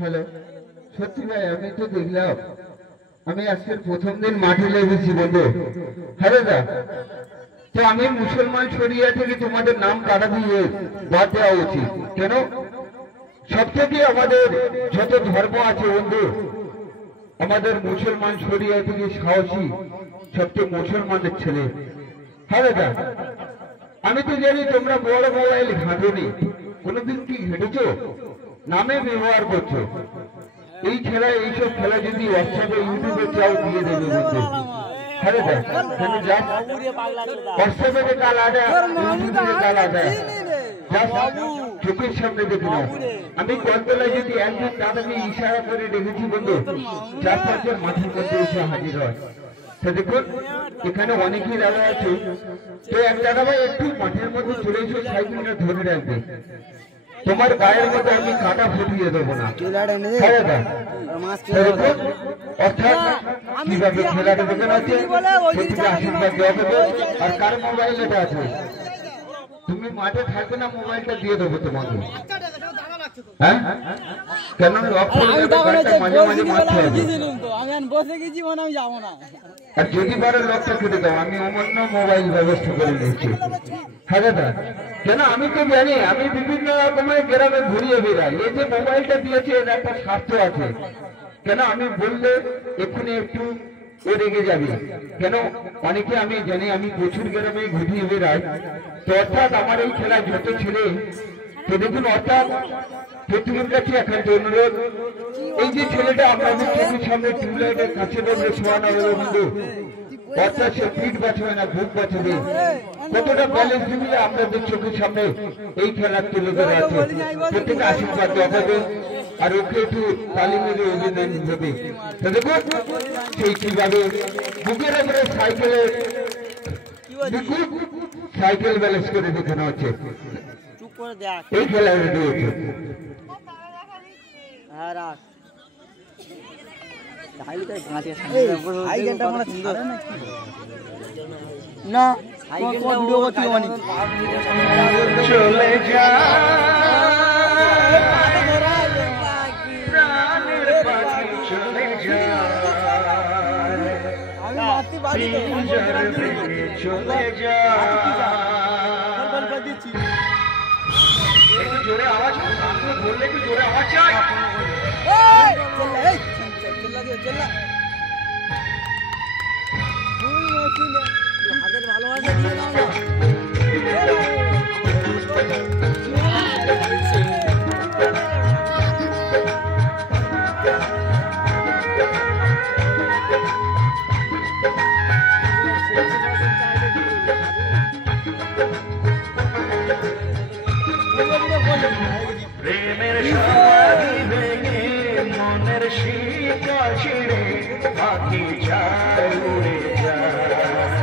Hello, সত্যি ভাই আমি তো দেখলাম, আমি আজকের প্রথম দিন মাঠে লেগেছি বন্ধু। হ্যাঁ দাদা, তো আমি মুসলমান শরিয়া থেকে তোমাদের নাম কাটা দিয়ে বাদ দেওয়া উচিত। কেন? সব থেকে আমাদের যত ধর্ম আছে বন্ধু, আমাদের মুসলমান শরিয়া থেকে সাহসী সবচেয়ে মুসলমানদের ছেলে। হ্যাঁ দাদা, আমি তো জানি তোমরা বড় মোবাইল ঘাঁটোনি, কোনোদিন কি ঘেটেছ? নামে ব্যবহার করছো। এই খেলা, এইসব খেলা যদি হোয়াটসঅ্যাপে ইউটিউবে চাও দিয়ে দেবে বন্ধু। হ্যাঁ দাদা, হোয়াটসঅ্যাপে কাল আটা, ইউটিউবে কাল আটা, চোখের সামনে দেখে নাও। আমি কলতলায় যদি একজন দাদাকে ইশারা করে রেখেছি বন্ধু, 4-5 মাঠের মধ্যে এসে হাজির হয়। তো দেখুন এখানে অনেকেই দাদা আছে, তো এক দাদা ভাই একটু মাঠের মধ্যে চলে এসে সাইকেলটা ধরে রাখবে, তোমার গায়ের মধ্যে আমি কাটা ফুটিয়ে দেবো না। অর্থাৎ কিভাবে খেলাটা দোকান আছে সেদিকে আশীর্বাদ দেওয়া হবে। আর কার মোবাইল এটা আছে, তুমি মাঠে থাকবে না, মোবাইলটা দিয়ে দেবো তোমাকে। হ্যাঁ, কেন লক করে দেবে, মাঝে মাঝে মারতে হবে। আর যদি পারো লকটা কেটে দাও, আমি অন্য মোবাইল ব্যবস্থা করে নিচ্ছি। হ্যাঁ দাদা, কেন আমি তো জানি, আমি বিভিন্ন রকমের গ্রামে ঘুরিয়ে বেড়াই। এই যে মোবাইলটা দিয়েছে এর একটা স্বার্থ আছে। কেন আমি বললে এক্ষুনি একটু ও রেগে যাবে। কেন অনেকে আমি জানি, আমি প্রচুর গ্রামে ঘুরিয়ে বেড়াই। তো অর্থাৎ আমার এই খেলা যত ছেলে, তো দেখুন অর্থাৎ প্রত্যেকের কাছে একটা অনুরোধ, এই যে ছেলেটা আপনাদের চোখের সামনে টিউবলাইটের কাছে ধরে শোয়ানো হলো বন্ধু, অর্থাৎ সে পিঠ বাঁচবে না, বুক বাঁচবে, কতটা ব্যালেন্স দিলে আপনাদের চোখের সামনে এই খেলার তুলে ধরে আছে। প্রত্যেকে আশীর্বাদ দেওয়া হবে, আর ওকে একটু তালি মেরে অভিনন্দন হবে। তো দেখুন সেই কিভাবে বুকের উপরে সাইকেল ব্যালেন্স করে দেখানো হচ্ছে, এই খেলা রেডি হচ্ছে। না চলে যা প্রাণের পাখি, চলে যা পিঞ্জর ভেঙে চলে যা। একটু জোরে আওয়াজ বললে, একটু জোরে আওয়াজ চাই। প্রেমের সমাধি ভেঙে মনের শীতল ছিঁড়ে পাখি যায় উড়ে যায়,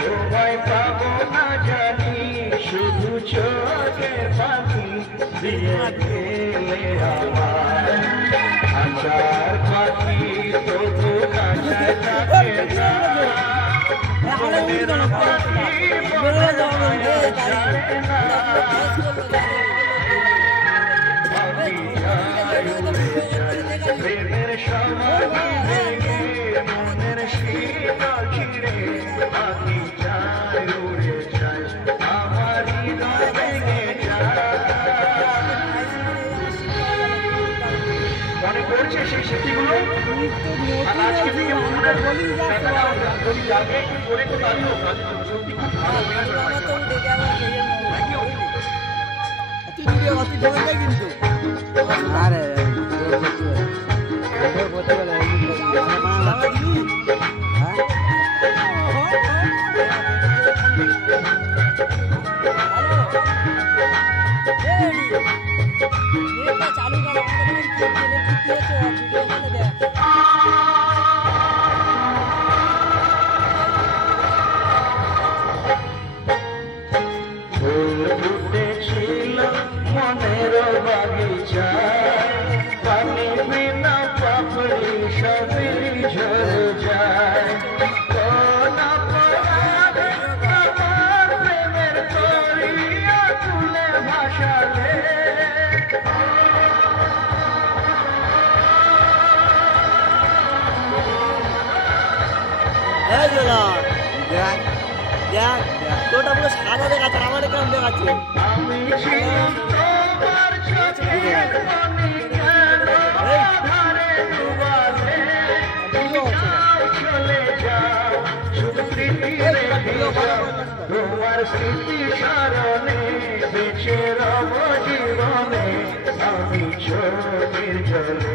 তোমায় পাবো না জানি, শুধু চোখে পাখি দিয়ে গেলে আমার আচার পাখি, তবু কাছে থাকে না মনের পাখি, ছাড়ে না পাখি যায় উড়ে যায়। প্রেমের সমাধি ভেঙে মনের শীতল ছিঁড়ে পাখি যায় উড়ে যায় আমার হৃদয় ভেঙে যায়। মনে পড়ছে সেই স্মৃতিগুলো আর আজকে থেকে মনে যদি জাগে একটু করে তো দাঁড়িয়েও সত্যি খুব ভালো কিন্তু আরে চালু ফুটেছিল মনের বাগিচায় পানি বিনা পাপড়ি সবই ঝরে যায় কোন পরাগে আমার প্রেমের তরিয়া তুলে ভাসালে তোটা পুরো সাদা দেখাচ্ছে আমার কেমন দেখাচ্ছে আমি ছিলাম তোমার চোখের মনি কেন আধারে ডুবালে তুমি যাও চলে যাও শুধু স্মৃতি রেখে যাও তোমার স্মৃতি স্মরণে বেঁচে রব জীবনে আমি চোখের জলে